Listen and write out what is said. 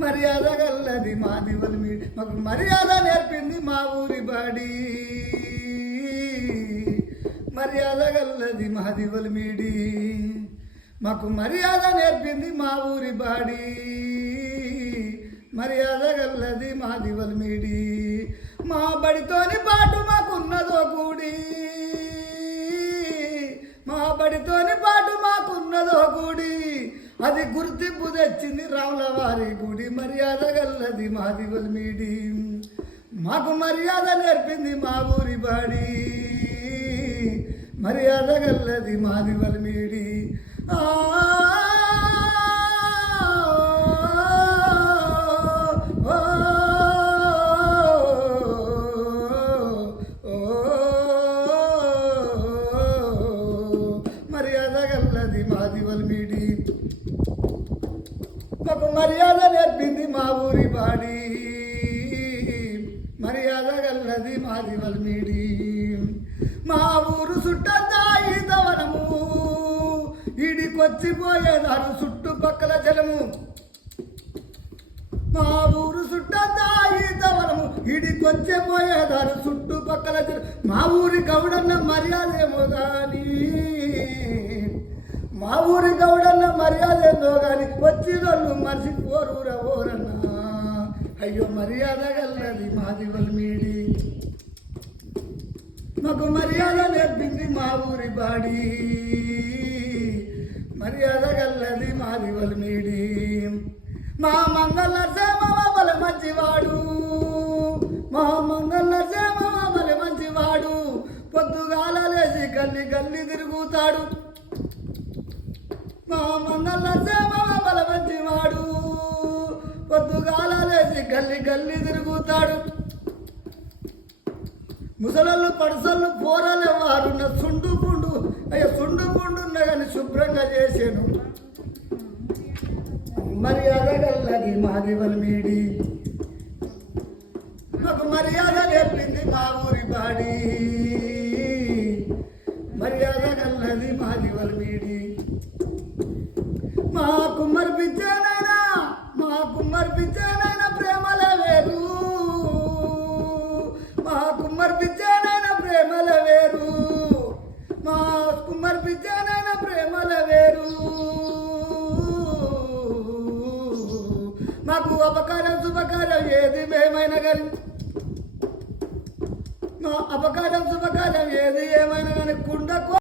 మర్యాద గల్లది మాది వల్మీడి. మాకు మర్యాద నేర్పింది మా ఊరి బాడి. మర్యాద గల్లది మాది వల్మీడి. మాకు మర్యాద నేర్పింది మా ఊరి బాడి. మర్యాద గల్లది మాది వల్మీడి. మా బడితోని పాటు మాకున్నదో కూడి. మా బడితోని పాటు మాకున్నదో కూడి. అది గుర్తింపు తెచ్చింది రాములవారి గుడి. మర్యాద గల్లది మాది వల్మీడి. మాకు మర్యాద నేర్పింది మా ఊరి బాడి. మర్యాద గల్లది మాది వల్మీడి. మర్యాద గల్లది మాది వల్మీడి. మాకు మర్యాద నేర్పింది మా ఊరి బాడి. మర్యాద గల్లది మాది వల్మీడి. మా ఊరు చుట్టంతా ఈతవనము. ఈడికొచ్చిపోయేదారు చుట్టుపక్కల జలము. మా ఊరు చుట్టంతా ఈతవనము. ఈడికొచ్చిపోయేదారు చుట్టుపక్కల జలం. మా ఊరి గౌడన్న మర్యాద ఏమో గాని, మా ఊరి గౌడన్న మర్యాద ఏందో గాని వచ్చినోళ్ళు మర్చిపోరురా ఓరన్నా. అయ్యో మర్యాద గల్లది మాది వల్మీడి. మాకు మర్యాద నేర్పింది మా ఊరి బాడి. మర్యాద గల్లది మాది వల్మీడి. మా మంగళ నరసింహ బల మంచివాడు. మా మంగళ నరసింహ బల మంచివాడు. పొద్దుగాల లేచి గల్లి గల్లి తిరుగుతాడు. మా మంగళ నరసింహ బల మంచివాడు. పొద్దుగాల లేచి గల్లి గల్లి తిరుగుతాడు. ముసలళ్ళు పడసళ్ళు పోరాలే వారు నా సుండు పుండు. అయ్యో సుండు పుండు ఉన్నా కానీ శుభ్రంగా చేసాను. మర్యాద గల్లది మాది వల్మీడి. మాకు మర్యాద నేర్పింది మా ఊరి బాడి. మర్యాద గల్లది మాది వల్మీడి. మా కుమ్మర్పించానైనా, మా కుమ్మర్పించానైనా ప్రేమల వేరు. మా కుమ్మర్పించానైనా ప్రేమల వేరు. మా కుమ్మర్పించానైనా ప్రేమల వేరు. మాకు అపకారం శుభకారం ఏది ఏమైనా కానీ, మా అపకారం శుభకారం ఏది ఏమైనా కానీ కుండకు